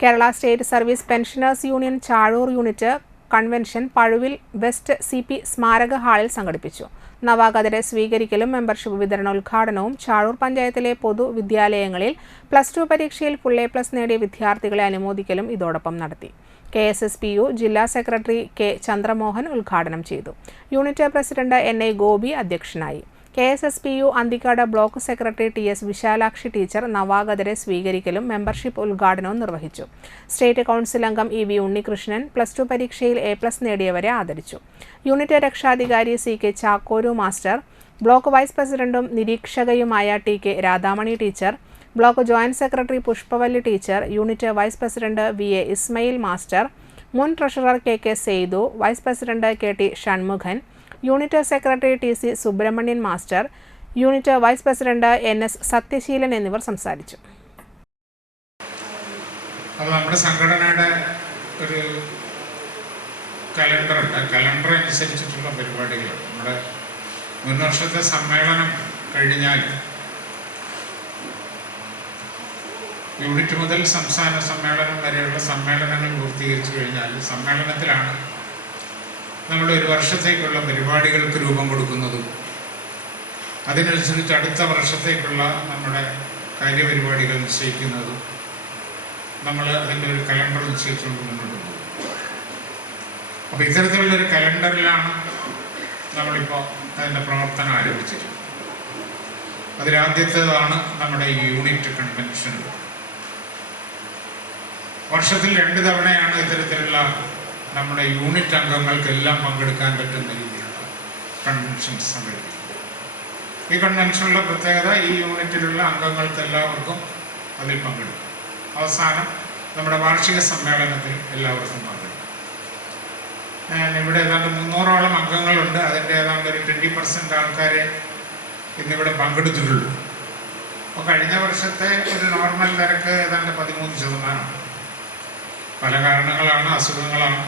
Kerala state service pensioners union Chazhoor unit convention Pazhuvil west CP സ്മാരക ഹാളിൽ സംഘടിപ്പിച്ചു. നവാഗതരെ സ്വീകരിക്കലും മെമ്പർഷിപ്പ് വിതരണോദ്ഘാടനവും ചാഴൂർ പഞ്ചായത്തിലെ പൊതുവിദ്യാലയങ്ങളിൽ +2 പരീക്ഷയിൽ ഫുൾ A+ നേടിയ വിദ്യാർത്ഥികളെ അനുമോദിക്കലും ഇതോടൊപ്പം നടത്തി. KSSPU ജില്ലാ സെക്രട്ടറി K. ചന്ദ്രമോഹൻ ഉദ്ഘാടനം ചെയ്തു. യൂണിറ്റ് പ്രസിഡന്റ് NI ഗോപി അധ്യക്ഷനായി. KSSPU Anthikad block secretary TS Visalakshi teacher നവാഗതരെ സ്വീകരിക്കലും മെമ്പർഷിപ്പ് ഉദ്ഘാടനവും നിർവഹിച്ചു. സ്റ്റേറ്റ് കൗൺസിൽ അംഗം EV ഉണ്ണികൃഷ്ണൻ +2 പരീക്ഷയിൽ A+ നേടിയവരെ ആദരിച്ചു. യൂണിറ്റ് രക്ഷാധികാരി CK Chakkoru master, block vice പ്രസിഡന്റും നിരീക്ഷകയുമായ TK Radhamani teacher, block joint secretary Pushpavalli teacher, unit vice president VA Ismail master, മുൻ treasurer KK Seythu, vice president KT Shanmughan, unit secretary TC Subramanian master, unit vice president NS Sathyaseelan എന്നിവർ സംസാരിച്ചു. നമ്മുടെ സംഘടനയുടെ ഒരു കലണ്ടർ അനുസരിച്ചിട്ടുള്ള പരിപാടികൾ നമ്മുടെ മുൻ വർഷത്തെ സമ്മേളനം കഴിഞ്ഞാൽ യൂണിറ്റ് മുതൽ സംസ്ഥാന സമ്മേളനം വരെയുള്ള സമ്മേളനങ്ങൾ പൂർത്തീകരിച്ചു കഴിഞ്ഞാൽ സമ്മേളനത്തിലാണ് നമ്മുടെ ഒരു വർഷത്തേക്കുള്ള പരിപാടികൾക്ക് രൂപം കൊടുക്കുന്നതും അതിനനുസരിച്ച് അടുത്ത വർഷത്തേക്കുള്ള നമ്മുടെ കാര്യപരിപാടികൾ നിശ്ചയിക്കുന്നതും നമ്മൾ അതിൻ്റെ ഒരു കലണ്ടർ നിശ്ചയിച്ചുകൊണ്ട് മുന്നോട്ട് പോകും. അപ്പോൾ ഇത്തരത്തിലുള്ളൊരു കലണ്ടറിലാണ് നമ്മളിപ്പോൾ അതിൻ്റെ പ്രവർത്തനം ആരംഭിച്ചിട്ടുള്ളത്. അതിലാദ്യത്തേതാണ് നമ്മുടെ യൂണിറ്റ് കൺവെൻഷൻ. വർഷത്തിൽ 2 തവണയാണ് ഇത്തരത്തിലുള്ള നമ്മുടെ യൂണിറ്റ് അംഗങ്ങൾക്കെല്ലാം പങ്കെടുക്കാൻ പറ്റുന്ന രീതിയിലുള്ള കൺവെൻഷൻസ് സംഘടിപ്പിക്കുന്നത്. ഈ കൺവെൻഷനുള്ള പ്രത്യേകത ഈ യൂണിറ്റിലുള്ള അംഗങ്ങൾക്കെല്ലാവർക്കും അതിൽ പങ്കെടുക്കും. അവസാനം നമ്മുടെ വാർഷിക സമ്മേളനത്തിൽ എല്ലാവർക്കും പങ്കെടുക്കും. ഇവിടെ ഏതാണ്ട് 300ഓളം അംഗങ്ങളുണ്ട്. അതിൻ്റെ ഏതാണ്ട് ഒരു 20% ആൾക്കാരെ ഇന്നിവിടെ പങ്കെടുത്തിട്ടുള്ളൂ. അപ്പോൾ കഴിഞ്ഞ വർഷത്തെ ഒരു നോർമൽ നിരക്ക് ഏതാണ്ട് 13%. പല കാരണങ്ങളാണ്, അസുഖങ്ങളാണ്.